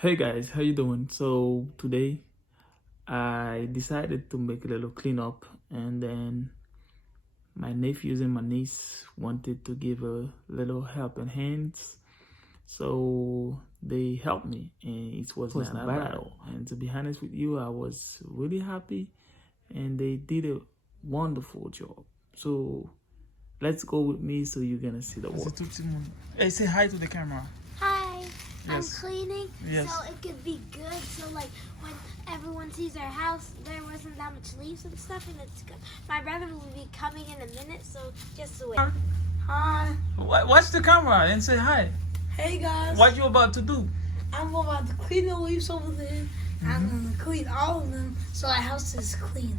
Hey guys, how you doing? So today I decided to make a little cleanup, and then my nephews and my niece wanted to give a little helping hands. So they helped me, and it was not bad at all. And to be honest with you, I was really happy, and they did a wonderful job. So let's go with me so you're gonna see the work. Hey, say hi to the camera. Hi, I'm Yes. cleaning, Yes. so it could be good. So like when everyone sees our house, there wasn't that much leaves and stuff, and it's good. My brother will be coming in a minute, so just wait. Hi. Watch the camera and say hi. Hey guys. What you about to do? I'm about to clean the leaves over there. I'm going to clean all of them so our house is clean.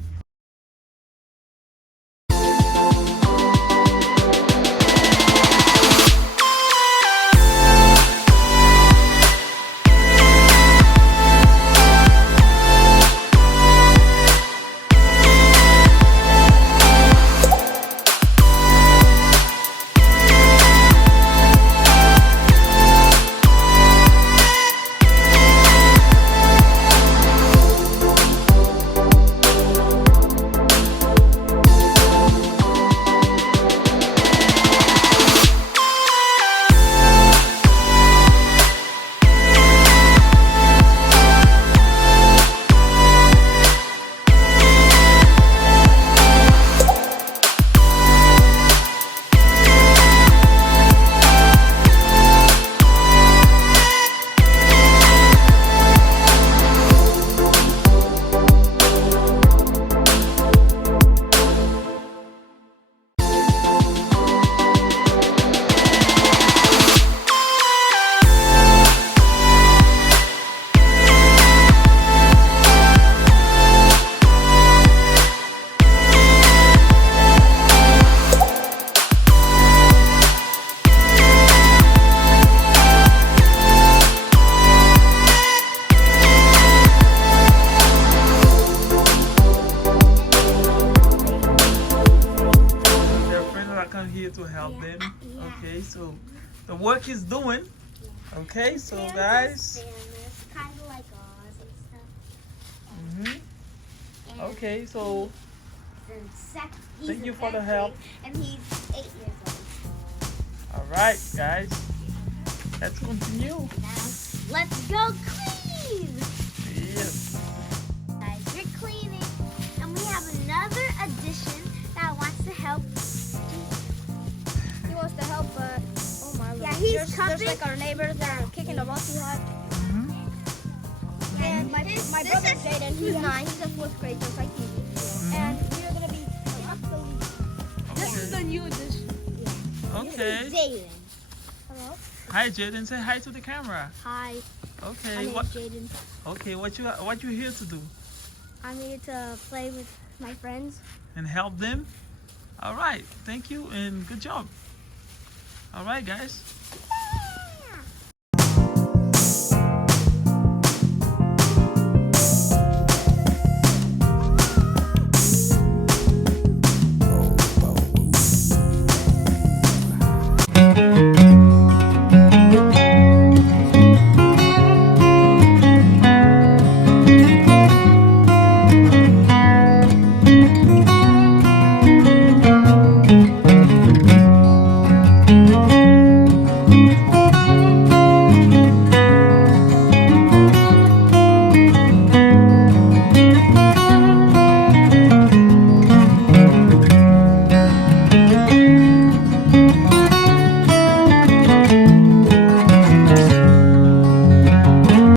Here to help them. Okay, so the work is doing. Okay, so guys. Kind of like ours and stuff. And Okay, so he's thank you a for the big help. And he's 8 years old. All right, guys. Let's continue. Now let's go clean. Yes. Guys, we're cleaning, and we have another addition that wants to help. He wants to help, but oh my lord. Yeah, he's there's cupping. like our neighbors that are kicking the ball too hard. And my This brother is- Jaden, he's 9, he's in 4th grade, just like you. And we are gonna be This is the new addition. Okay. Jaden. Hello. Hi, Jaden. Say hi to the camera. Hi, my Okay. name What? is Jaden. Okay. What you here to do? I'm here to play with my friends. And help them. All right. Thank you and good job. All right, guys.